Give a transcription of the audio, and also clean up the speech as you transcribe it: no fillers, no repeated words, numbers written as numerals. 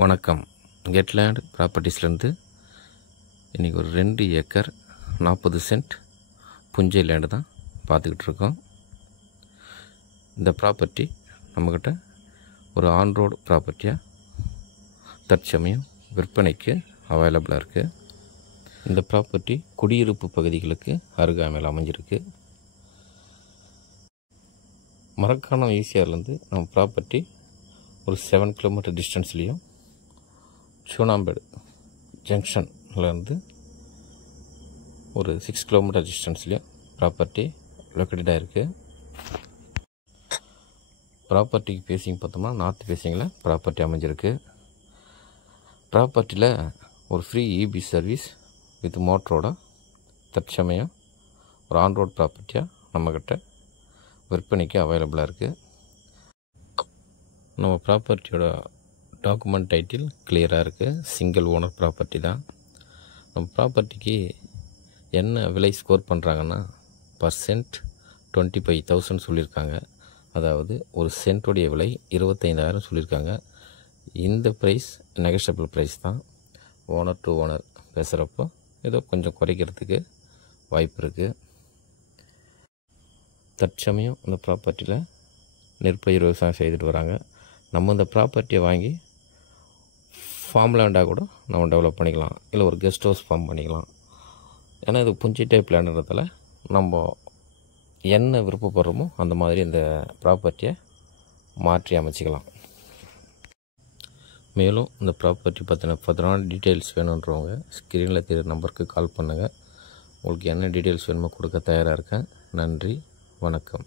வணக்கம். கெட்லேண்ட் ப்ராப்பர்ட்டிஸ்லேருந்து இன்றைக்கி ஒரு 2 ஏக்கர் 40 சென்ட் புஞ்சை லேண்டு தான் பார்த்துக்கிட்டு இருக்கோம். இந்த ப்ராப்பர்ட்டி நம்மக்கிட்ட ஒரு ஆன் ரோடு ப்ராப்பர்ட்டியாக தற்சமயம் விற்பனைக்கு அவைலபிளாக இருக்குது. இந்த ப்ராப்பர்ட்டி குடியிருப்பு பகுதிகளுக்கு அருகாமையில் அமைஞ்சிருக்கு. மரக்காணம் ஈசிஆர்லேருந்து நம்ம ப்ராப்பர்ட்டி ஒரு 7 கிலோமீட்டர் டிஸ்டன்ஸ்லேயும், சூனாம்பேடு ஜங்ஷன்லேருந்து ஒரு 6 கிலோமீட்டர் டிஸ்டன்ஸ்லேயும் ப்ராப்பர்ட்டி லொக்கேட்டடாக இருக்குது. ப்ராப்பர்ட்டிக்கு ஃபேஸிங் பார்த்தோம்னா நார்த் ஃபேஸிங்கில் ப்ராப்பர்ட்டி அமைஞ்சிருக்கு. ப்ராப்பர்ட்டியில் ஒரு ஃப்ரீ இபி சர்வீஸ் வித் மோட்டரோட தற்சமயம் ஒரு ஆன் ரோட் ப்ராப்பர்ட்டியாக நம்மக்கிட்ட விற்பனைக்கு அவைலபிளாக இருக்குது. நம்ம ப்ராப்பர்ட்டியோட டாக்குமெண்ட் டைட்டில் கிளியராக இருக்குது. சிங்கிள் ஓனர் ப்ராப்பர்ட்டி தான். நம்ம ப்ராப்பர்ட்டிக்கு என்ன விலை ஸ்கோர் பண்ணுறாங்கன்னா, பர் சென்ட் 25,000 சொல்லியிருக்காங்க. அதாவது ஒரு சென்ட்டுடைய விலை 25,000 சொல்லியிருக்காங்க. இந்த ப்ரைஸ் நெகஷியபிள் ப்ரைஸ் தான். ஓனர் டு ஓனர் பேசுகிறப்போ ஏதோ கொஞ்சம் குறைக்கிறதுக்கு வாய்ப்பு இருக்குது. தற்சமயம் இந்த ப்ராப்பர்ட்டியில் நெற்பயிர் விவசாயம் செய்துட்டு வராங்க. நம்ம இந்த ப்ராப்பர்ட்டியை வாங்கி ஃபார்ம் லேண்டாக கூட நம்ம டெவலப் பண்ணிக்கலாம், இல்லை ஒரு கெஸ்ட் ஹவுஸ் ஃபார்ம் பண்ணிக்கலாம். ஏன்னா இது புஞ்சி டைப் லேண்டுன்றதால நம்ம என்ன விருப்பப்படுறோமோ அந்த மாதிரி இந்த ப்ராப்பர்ட்டியை மாற்றி அமைச்சிக்கலாம். மேலும் இந்த ப்ராப்பர்ட்டி பற்றின ஃபர்தரான டீட்டெயில்ஸ் வேணுன்றவங்க ஸ்க்ரீனில் தெரிகிற நம்பருக்கு கால் பண்ணுங்கள். உங்களுக்கு என்ன டீட்டெயில்ஸ் வேணுமோ கொடுக்க தயாராக இருக்கேன். நன்றி, வணக்கம்.